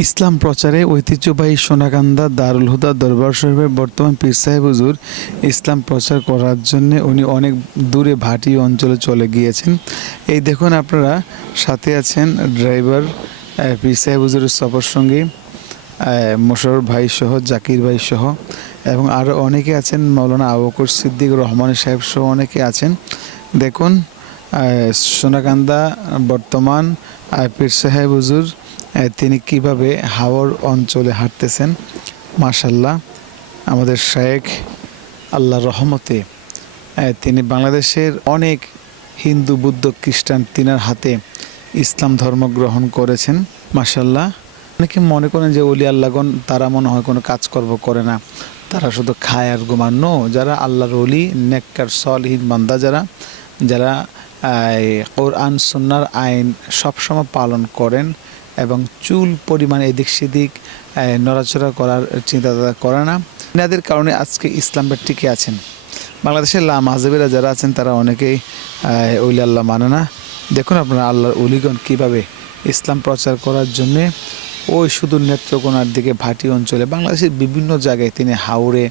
ইসলাম প্রচারে ঐতিহ্যবাহী সোনাকান্দা দারুল হুদা দরবার শরীফের বর্তমান পীর সাহেব হুজুর ইসলাম প্রচার করার জন্য উনি অনেক দূরে ভাটি অঞ্চলে চলে গিয়েছেন। এই দেখুন আপনারা সাথে আছেন ড্রাইভার পীর সাহেব হুজুরের সফর সঙ্গী মোশাররফ ভাই সহ, জাকির ভাই সহ এবং আরও অনেকে আছেন, মৌলানা আবু বকর সিদ্দিক রহমান সাহেব সহ অনেকে আছেন। দেখুন সোনাকান্দা বর্তমান পীর সাহেব হুজুর তিনি কিভাবে হাওর অঞ্চলে হাঁটতেছেন। মাশাল্লাহ, আমাদের শায়েখ আল্লাহর রহমতে তিনি বাংলাদেশের অনেক হিন্দু, বুদ্ধ, খ্রিস্টান তিনার হাতে ইসলাম ধর্ম গ্রহণ করেছেন। মাশাল্লাহ, অনেকে মনে করেন যে ওলি আল্লাহগণ তারা মনে হয় কোনো কাজকর্ম করে না, তারা শুধু খায় আর ঘুমান। নো, যারা আল্লাহর ওলি, নেককার সলিহিন বান্দা, যারা কোরআন সুন্নাহর আইন সবসময় পালন করেন এবং চুল পরিমাণ এদিক সেদিক নড়াচড়া করার চিন্তাধারা করে না, এনাদের কারণে আজকে ইসলামটা টিকে আছেন। বাংলাদেশের মাযহাবিরা যারা আছেন তারা অনেকেই ওলি আল্লাহ মানে না। দেখুন আপনারা আল্লাহর ওলিগণ কীভাবে ইসলাম প্রচার করার জন্যে ওই সুদূর নেত্রকোনার দিকে ভাটি অঞ্চলে বাংলাদেশের বিভিন্ন জায়গায় তিনি হাওরে